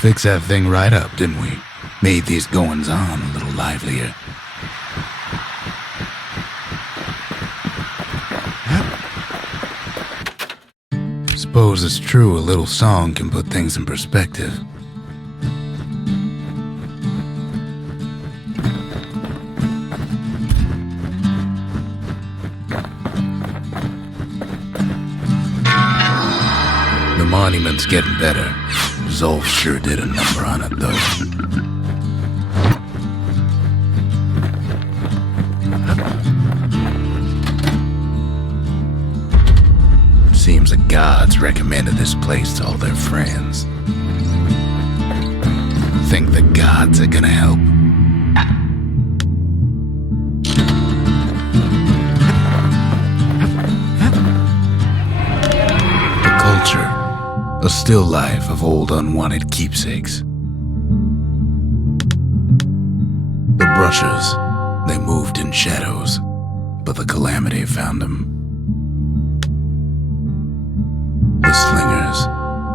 Fixed that thing right up, didn't we? Made these goings-on a little livelier. Suppose it's true a little song can put things in perspective. The monument's getting better. Zolf sure did a number on it, though. Seems the gods recommended this place to all their friends. Think the gods are gonna help? The culture. A still life of old unwanted keepsakes. The brushers, they moved in shadows, but the calamity found them. The slingers,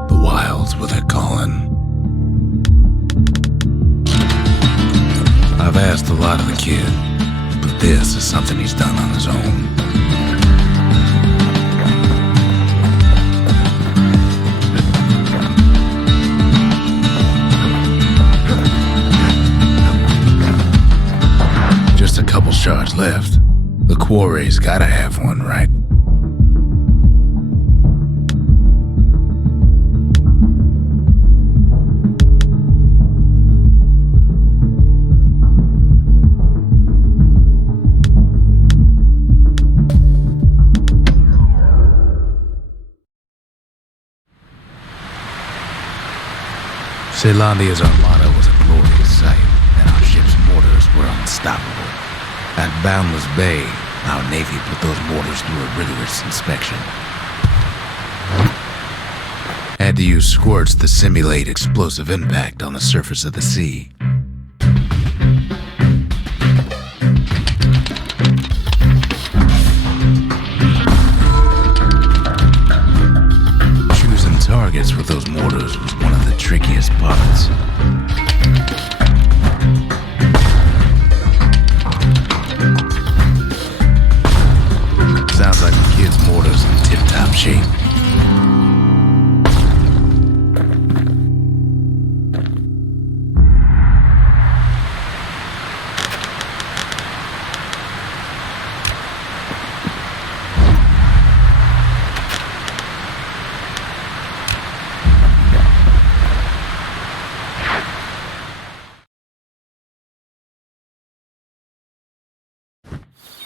the wilds were their calling. I've asked a lot of the kid, but this is something he's done on his own. Just a couple shards left. The quarry's gotta have one, right? Celandia's armada was a glorious sight, and our ship's mortars were unstoppable. At Boundless Bay, our Navy put those mortars through a rigorous inspection. Had to use squirts to simulate explosive impact on the surface of the sea. Choosing targets with those mortars was one of the trickiest parts. Sounds like the kid's mortar's in tip-top shape.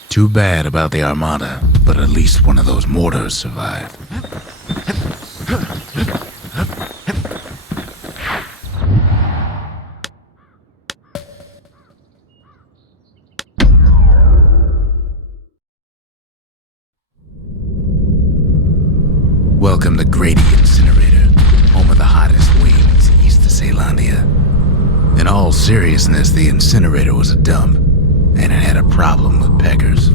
Too bad about the armada, but at least one of those mortars survived. Welcome to Grady Incinerator, home of the hottest wings east of Celandia. In all seriousness, the incinerator was a dump, and it had a problem with peckers.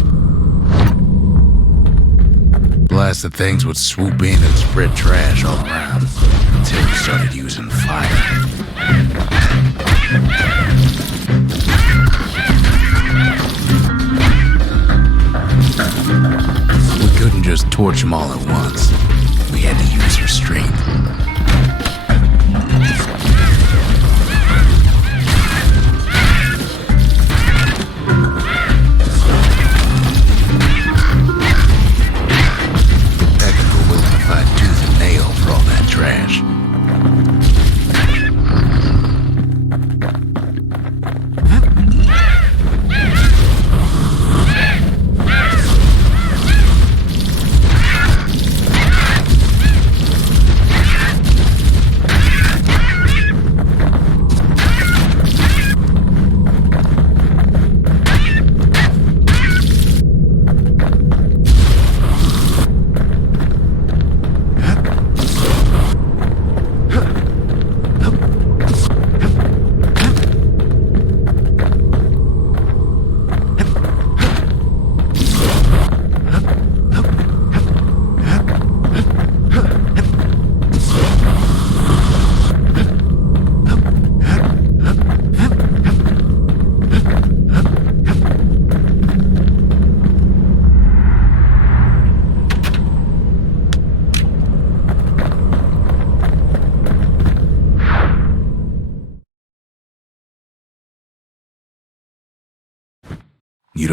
Blasted things would swoop in and spread trash all around, until we started using fire. We couldn't just torch them all at once. We had to use restraint. Trash.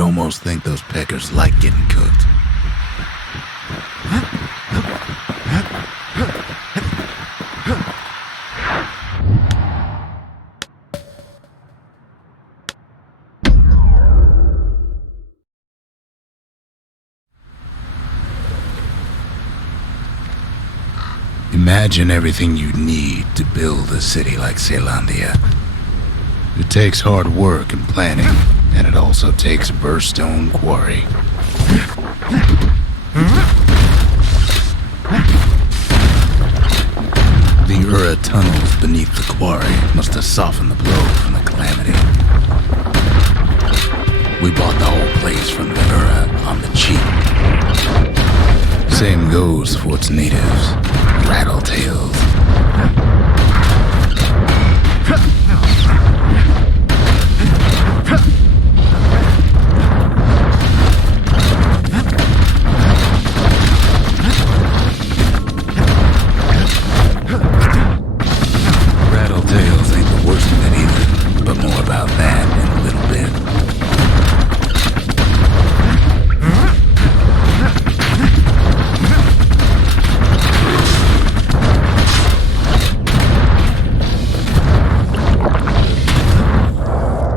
almost think those peckers like getting cooked. Imagine everything you need to build a city like Zealandia. It takes hard work and planning, and it also takes Burstone Quarry. The Ura tunnels beneath the quarry must have softened the blow from the calamity. We bought the whole place from the Ura on the cheap. Same goes for its natives, rattletails. Rattletails ain't the worst of it either, but more about that in a little bit.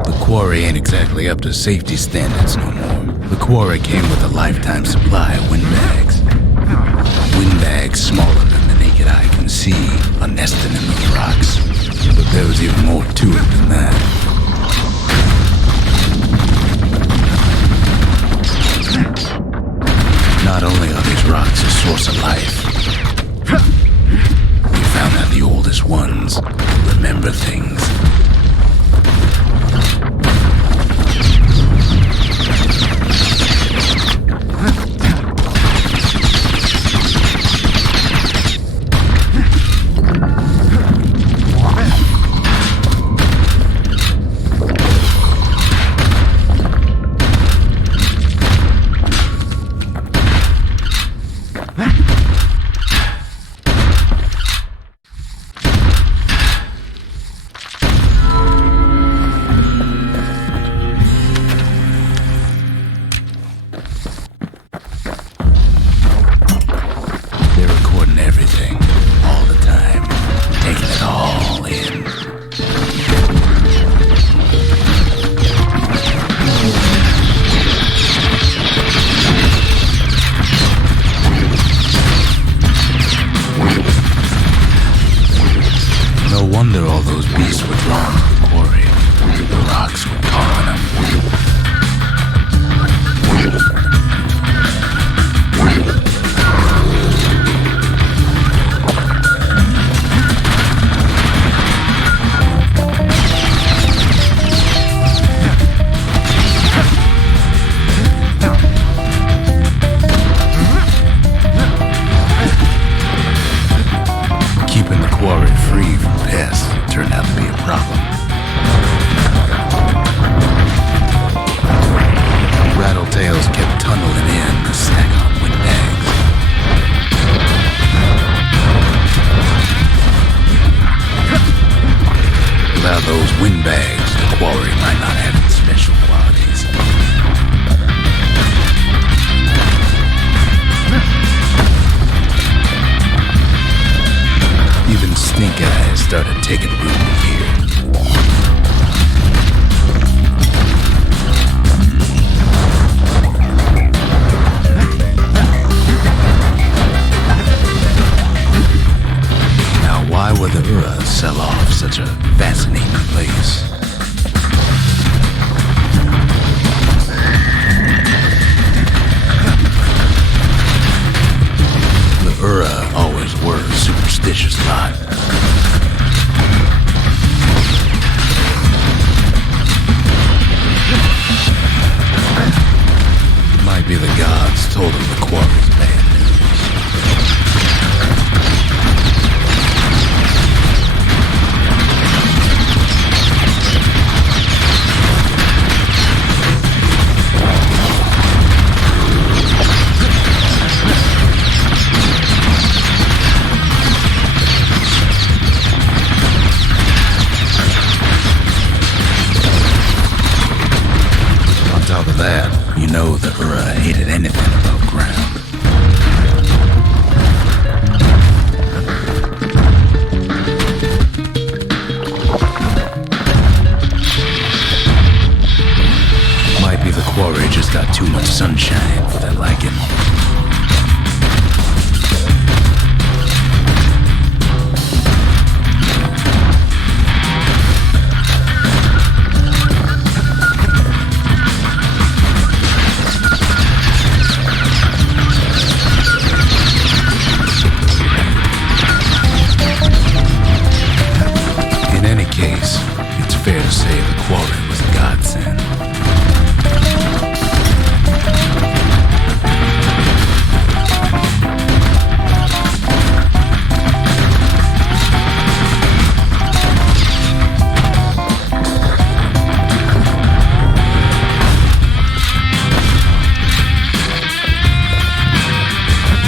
The quarry ain't exactly up to safety standards no more. The quarry came with a lifetime supply of windbags. Windbags smaller than the naked eye can see are nested in those rocks. But there was even more to it than that. Not only are these rocks a source of life, we found out the oldest ones remember things.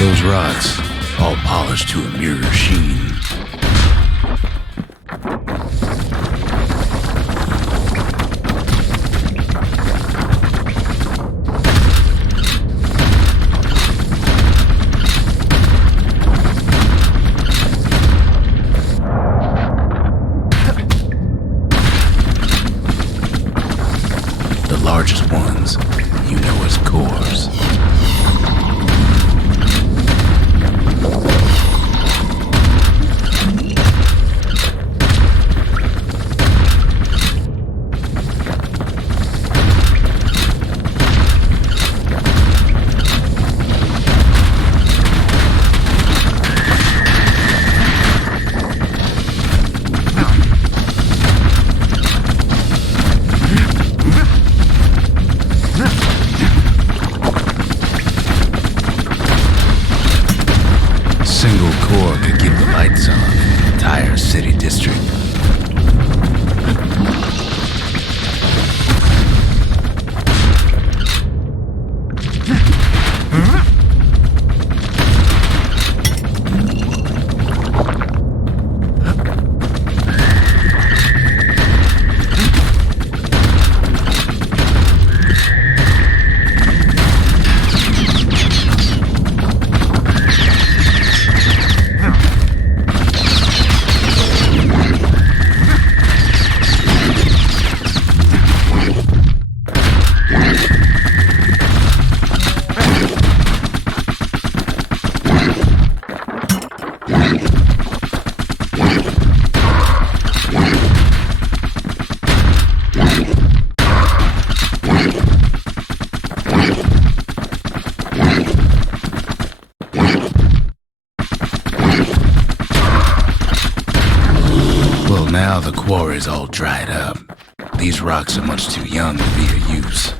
Those rocks, all polished to a mirror sheen. The largest ones, you know as cores. Single core could keep the lights on in the entire city district. Well, now the quarry's all dried up. These rocks are much too young to be of use.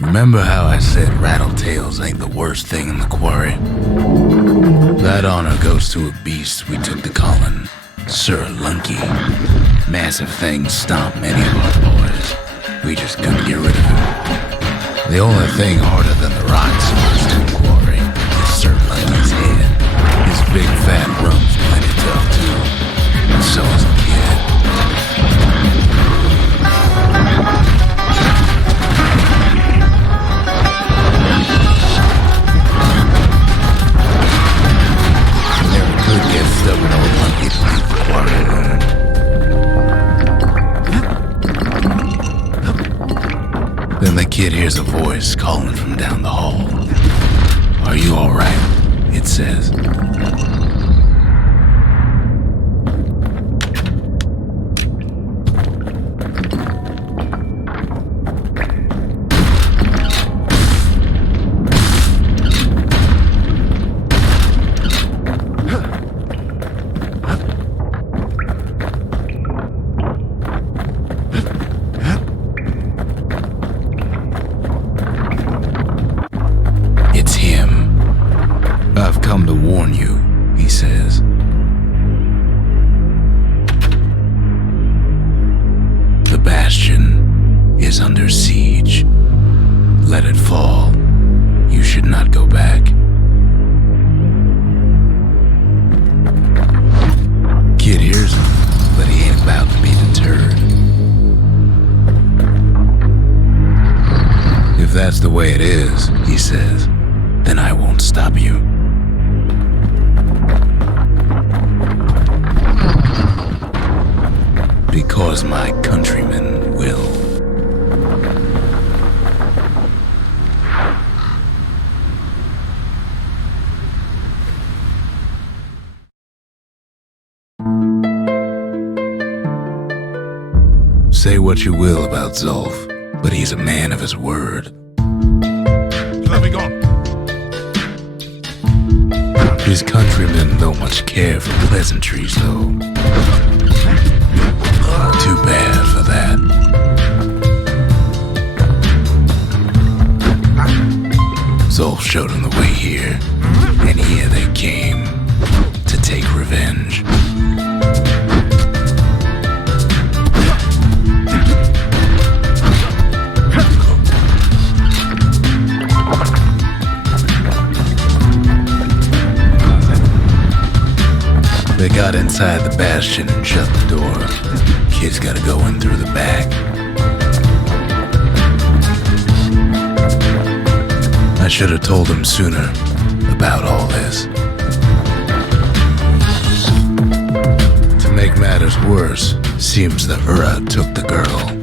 Remember how I said rattletails ain't the worst thing in the quarry? That honor goes to a beast we took to calling Sir Lunky. Massive things stomp many of our boys. We just couldn't get rid of him. The only thing harder than the rocks in Burstone Quarry is Sir Lunky's head. His big fat rump's plenty tough too. And so is the kid. Never could get stubborn old Lunky to leave the quarry alone. Then the kid hears a voice calling from down the hall. "Are you all right?" it says. It's him. "I've come to warn you," he says. "The Bastion is under siege. Let it fall. You should not go back." Kid hears him, but he ain't about to be deterred. "If that's the way it is," he says, "then I won't stop you." Because my countrymen will. Say what you will about Zulf, but he's a man of his word. Let on. His countrymen don't much care for pleasantries, though. Too bad for that. Zulf showed him the way here, and here they came to take revenge. got inside the Bastion and shut the door. Kid's gotta go in through the back. I should have told him sooner about all this. To make matters worse, seems the Ura took the girl.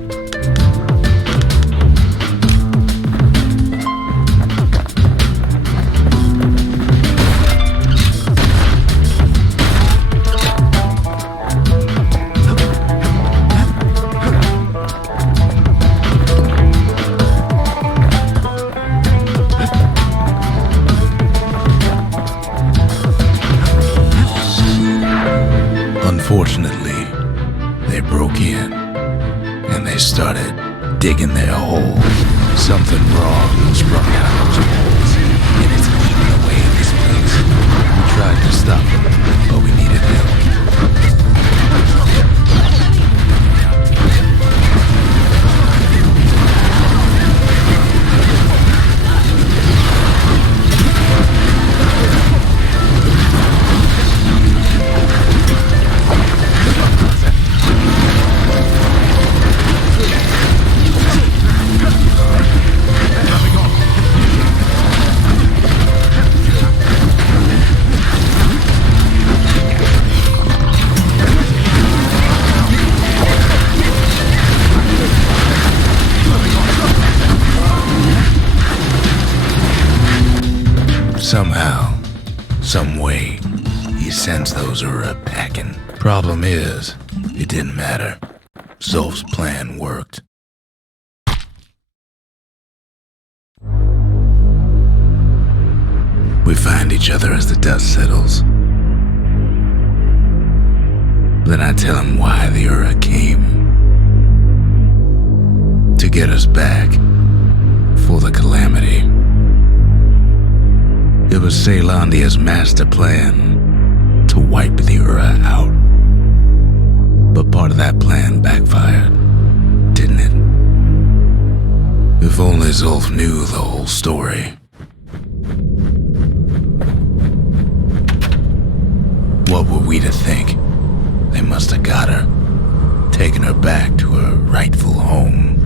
Unfortunately, they broke in, and they started digging their hole. Something wrong sprung out of those holes, and it's eating away at this place. We tried to stop them, but we needed help. Somehow, some way, he sensed those Ura packing. Problem is, it didn't matter. Zolf's plan worked. We find each other as the dust settles. Then I tell him why the Ura came. To get us back for the calamity. It was Ceylandia's master plan to wipe the Ura out. But part of that plan backfired, didn't it? If only Zolf knew the whole story. What were we to think? They must have got her, taken her back to her rightful home.